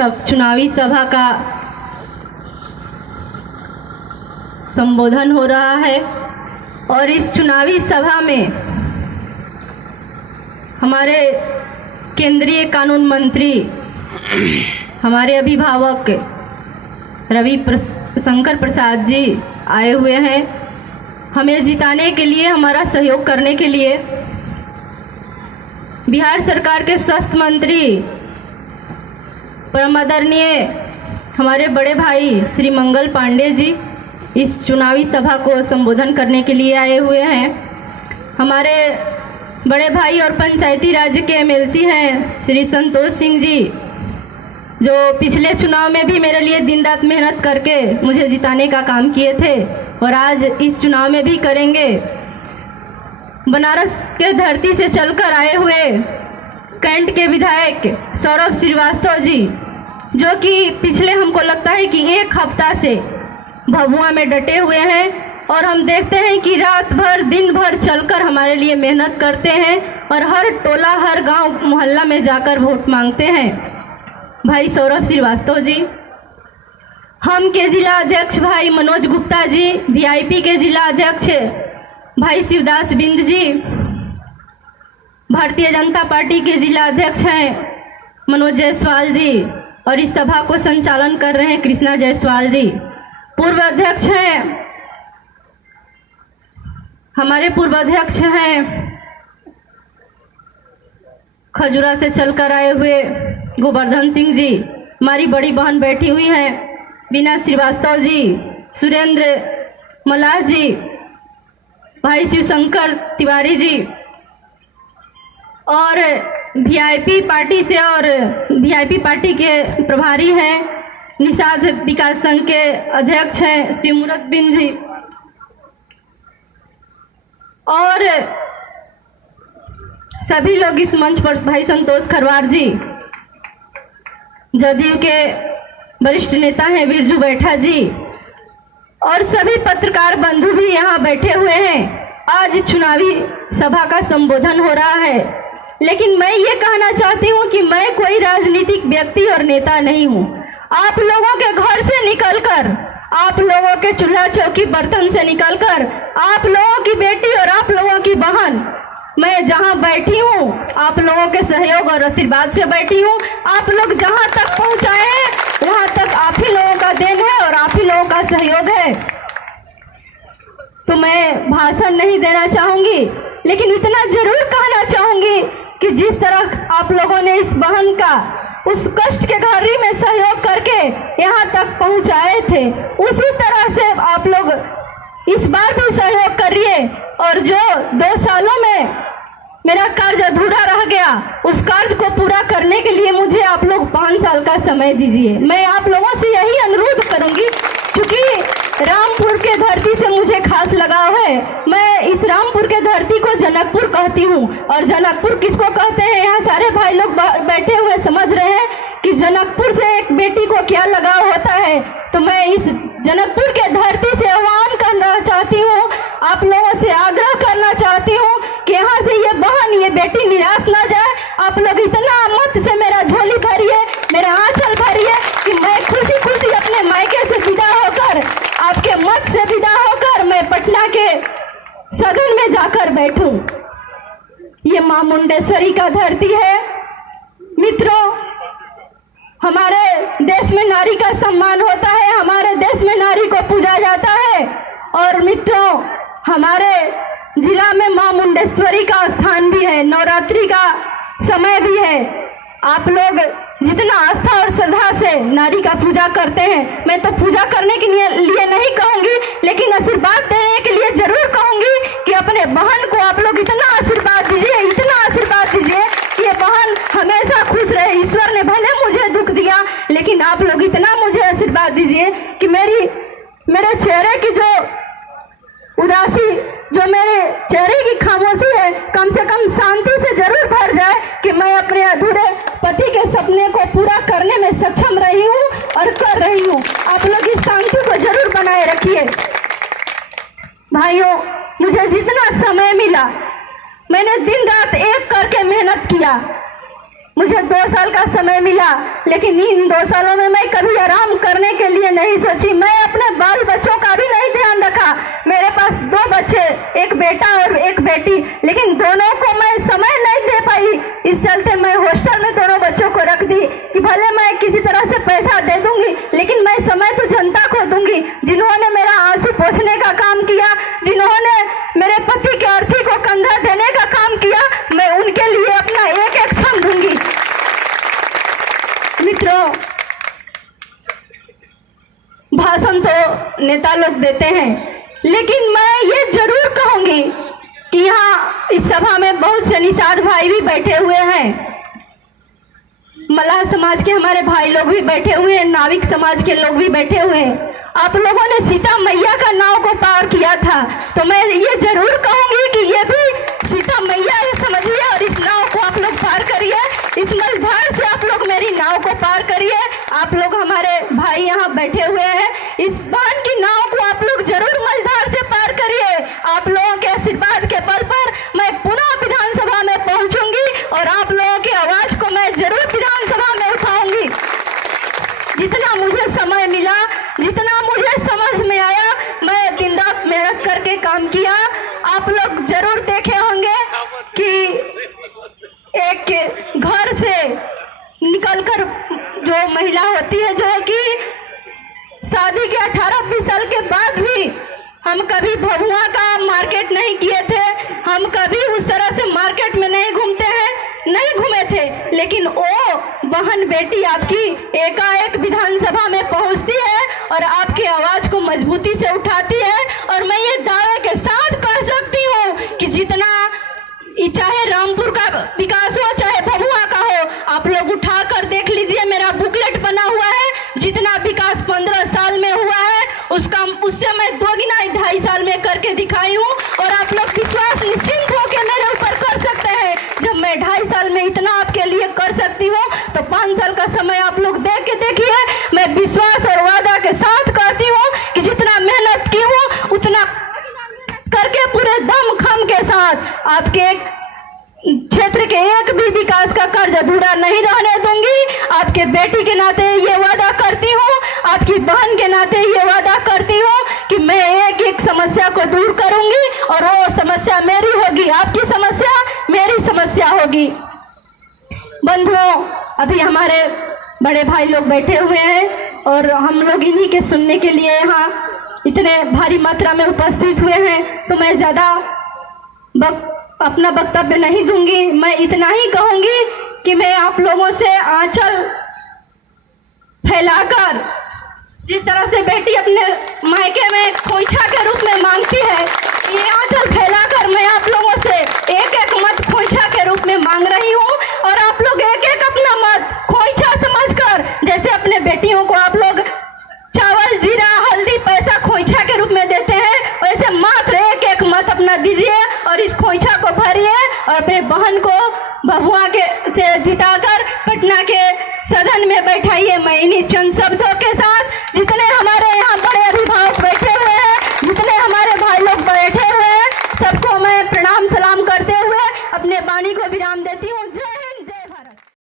चुनावी सभा का संबोधन हो रहा है और इस चुनावी सभा में हमारे केंद्रीय कानून मंत्री, हमारे अभिभावक रविशंकर प्रसाद जी आए हुए हैं हमें जिताने के लिए, हमारा सहयोग करने के लिए। बिहार सरकार के स्वास्थ्य मंत्री परम आदरणीय हमारे बड़े भाई श्री मंगल पांडे जी इस चुनावी सभा को संबोधन करने के लिए आए हुए हैं। हमारे बड़े भाई और पंचायती राज के एमएलसी हैं श्री संतोष सिंह जी, जो पिछले चुनाव में भी मेरे लिए दिन रात मेहनत करके मुझे जिताने का काम किए थे और आज इस चुनाव में भी करेंगे। बनारस के धरती से चलकर आए हुए कैंट के विधायक सौरभ श्रीवास्तव जी, जो कि पिछले हमको लगता है कि एक हफ्ता से भभुआ में डटे हुए हैं और हम देखते हैं कि रात भर दिन भर चलकर हमारे लिए मेहनत करते हैं और हर टोला हर गांव मोहल्ला में जाकर वोट मांगते हैं। भाई सौरभ श्रीवास्तव जी, हम के जिला अध्यक्ष भाई मनोज गुप्ता जी, वीआईपी के जिला अध्यक्ष भाई शिवदास बिंद जी, भारतीय जनता पार्टी के जिला अध्यक्ष हैं मनोज जायसवाल जी और इस सभा को संचालन कर रहे हैं कृष्णा जायसवाल जी। पूर्व अध्यक्ष हैं हमारे पूर्व अध्यक्ष हैं खजुरा से चलकर आए हुए गोवर्धन सिंह जी, हमारी बड़ी बहन बैठी हुई हैं बीना श्रीवास्तव जी, सुरेंद्र मलाह जी, भाई शिवशंकर तिवारी जी और वीआईपी पार्टी से और वीआईपी पार्टी के प्रभारी हैं निषाद विकास संघ के अध्यक्ष हैं शिवमूरत बिंद जी और सभी लोग इस मंच पर, भाई संतोष खरवार जी, जदयू के वरिष्ठ नेता हैं बिरजू बैठा जी और सभी पत्रकार बंधु भी यहाँ बैठे हुए हैं। आज चुनावी सभा का संबोधन हो रहा है, लेकिन मैं ये कहना चाहती हूँ कि मैं कोई राजनीतिक व्यक्ति और नेता नहीं हूँ। आप लोगों के घर से निकलकर, आप लोगों के चूल्हा चौकी बर्तन से निकलकर, आप लोगों की बेटी और आप लोगों की बहन, मैं जहाँ बैठी हूँ आप लोगों के सहयोग और आशीर्वाद से बैठी हूँ। आप लोग जहाँ तक पहुँचाए हैं वहाँ तक आप ही लोगों का देन है और आप ही लोगों का सहयोग है। तो मैं भाषण नहीं देना चाहूँगी, लेकिन इतना जरूर कहना चाहूँगी कि जिस तरह आप लोगों ने इस बहन का उस कष्ट के घड़ी में सहयोग करके यहाँ तक पहुँचाए थे, उसी तरह से आप लोग इस बार भी सहयोग करिए और जो 2 सालों में मेरा कार्य अधूरा रह गया उस कार्य को पूरा करने के लिए मुझे आप लोग 5 साल का समय दीजिए। मैं आप लोगों से यही अनुरोध करूंगी, क्योंकि रामपुर के धरती से मुझे खास लगाव है। मैं इस रामपुर के धरती को जनकपुर कहती हूँ और जनकपुर किसको कहते हैं यहाँ सारे भाई लोग बैठे हुए समझ रहे हैं कि जनकपुर से एक बेटी को क्या लगाव होता है। तो मैं इस जनकपुर के धरती से आह्वान करना चाहती हूँ, आप लोगों से आग्रह करना चाहती हूँ कि यहाँ से ये बहन ये बेटी निराश ना जाए। आप लोग इतना मत से मेरा झोली भरिए, मेरा आंचल भरिए कि मैं खुशी खुशी अपने मायके से विदा होकर, आपके मत से विदा होकर मैं पटना के सदन में जाकर बैठूं। ये मां मुंडेश्वरी का धरती है। मित्रों, हमारे देश में नारी का सम्मान होता है, हमारे देश में नारी को पूजा जाता है और मित्रों हमारे जिला में मां मुंडेश्वरी का स्थान भी है, नवरात्रि का समय भी है। आप लोग जितना आस्था और श्रद्धा से नारी का पूजा करते हैं, मैं तो पूजा करने के लिए नहीं कहूंगी, लेकिन आशीर्वाद देने के लिए जरूर कहूंगी कि अपने बहन को आप लोग इतना आशीर्वाद दीजिए, इतना आशीर्वाद दीजिए कि ये बहन हमेशा खुश रहे। ईश्वर ने भले मुझे दुख दिया, लेकिन आप लोग इतना मुझे आशीर्वाद दीजिए कि मेरे चेहरे की जो उदासी, जो मेरे चेहरे की खामोशी है, कम से कम शांति से जरूर भर जाए कि मैं अपने अधूरे पति के सपने को पूरा करने में सक्षम रही हूँ और कर रही हूँ। आप लोग इस शांति को जरूर बनाए रखिए। भाइयों, मुझे जितना समय मिला मैंने दिन रात एक करके मेहनत किया। मुझे 2 साल का समय मिला, लेकिन इन 2 सालों में मैं कभी आराम करने के लिए नहीं सोची। मैं अपने बाल बच्चों का भी नहीं ध्यान रखा। मेरे पास 2 बच्चे, एक बेटा और एक बेटी, लेकिन दोनों को मैं समय नहीं दे पाई। इस चलते मैं हॉस्टल में दोनों बच्चों को रख दी कि भले मैं किसी तरह से पैसा दे दूंगी, लेकिन मैं समय तो जनता को दूंगी। जिन्होंने मेरा आंसू पोंछने का काम किया, जिन्होंने मेरे पति के अर्थी को कंधा देने का काम किया, मैं उनके लिए अपना एक एक क्षण दूंगी। मित्रों, भाषण तो नेता लोग देते हैं, लेकिन मैं ये जरूर कहूंगी कि यहाँ इस सभा में बहुत से निषाद भाई भी बैठे हुए हैं, मल्लाह समाज के हमारे भाई लोग भी बैठे हुए हैं, नाविक समाज के लोग भी बैठे हुए हैं। आप लोगों ने सीता मैया का नाव को पार किया था, तो मैं ये जरूर कहूंगी कि ये भी सीता मैया है, समझिए, और इस नाव को आप लोग पार करिए। इस मझधार से आप लोग मेरी नाव को पार करिए। आप लोग हमारे भाई यहाँ बैठे हुए हैं, इस बाण की नाव को आप लोग जरूर मझधार से पार करिए। आप लोगों के आशीर्वाद के बल पर मैं पुनः विधानसभा में पहुंचूंगी और आप लोगों की आवाज को मैं जरूर विधानसभा में उठाऊंगी। जितना मुझे समय मिला, जितना मुझे समझ में आया, मैं दिन रात मेहनत करके काम किया। आप लोग जरूर देखे होंगे कि एक घर से निकलकर जो महिला होती है, जो कि शादी के 18-20 साल के बाद भी हम कभी भभुआ का मार्केट नहीं किए थे, हम कभी उस तरह से मार्केट में नहीं घूमे थे, लेकिन वो बहन बेटी आपकी एकाएक विधानसभा में पहुंचती है और आपकी आवाज को मजबूती से उठाती है। और मैं ये दावे के साथ कह सकती हूँ कि जितना चाहे रामपुर का विकास हो, चाहे भभुआ का हो, आप लोग उठा कर देख लीजिए, मेरा बुकलेट बना हुआ है। जितना विकास 15 साल में हुआ है, उससे मैं 2 गुना 2.5 साल में करके दिखाई हूँ। और आप लोग विश्वास निश्चिंत होकर मेरे ऊपर कर सकते हैं। जब मैं 2.5 साल में इतना आपके लिए कर सकती हूँ, तो 5 साल का समय आप लोग देख के देखिए। मैं विश्वास और वादा के साथ कहती हूँ कि जितना मेहनत की हूँ, उतना करके पूरे दम खम के साथ आपके क्षेत्र के एक भी विकास का कार्य अधूरा नहीं रहने दूंगी। आपके बेटी के नाते ये वादा करती हूँ, आपकी बहन के नाते ये वादा करती हूँ कि मैं एक एक समस्या को दूर करूंगी और वो समस्या मेरी होगी, आपकी समस्या मेरी समस्या होगी। बंधुओं, अभी हमारे बड़े भाई लोग बैठे हुए हैं और हम लोग इन्हीं के सुनने के लिए यहाँ इतने भारी मात्रा में उपस्थित हुए हैं, तो मैं ज़्यादा अपना वक्तव्य नहीं दूंगी। मैं इतना ही कहूंगी कि मैं आप लोगों से आंचल फैलाकर, जिस तरह से बेटी अपने मायके में खोइछा के रूप में मांगती है, ये आंचल फैलाकर मैं आप लोगों से एक एक मत खोइछा के रूप में मांग रही हूँ। और आप लोग एक एक अपना मत खोइछा समझकर, जैसे अपने बेटियों को आप लोग चावल, जीरा, हल्दी, पैसा खोइछा के रूप में देते हैं, वैसे मात्र एक एक मत अपना दीजिए और इस खोइछा को भरिए और अपने बहन को भभुआ के से जिताकर पटना के सदन में बैठाइए। मैं इन्हीं चंद शब्दों के साथ, जितने हमारे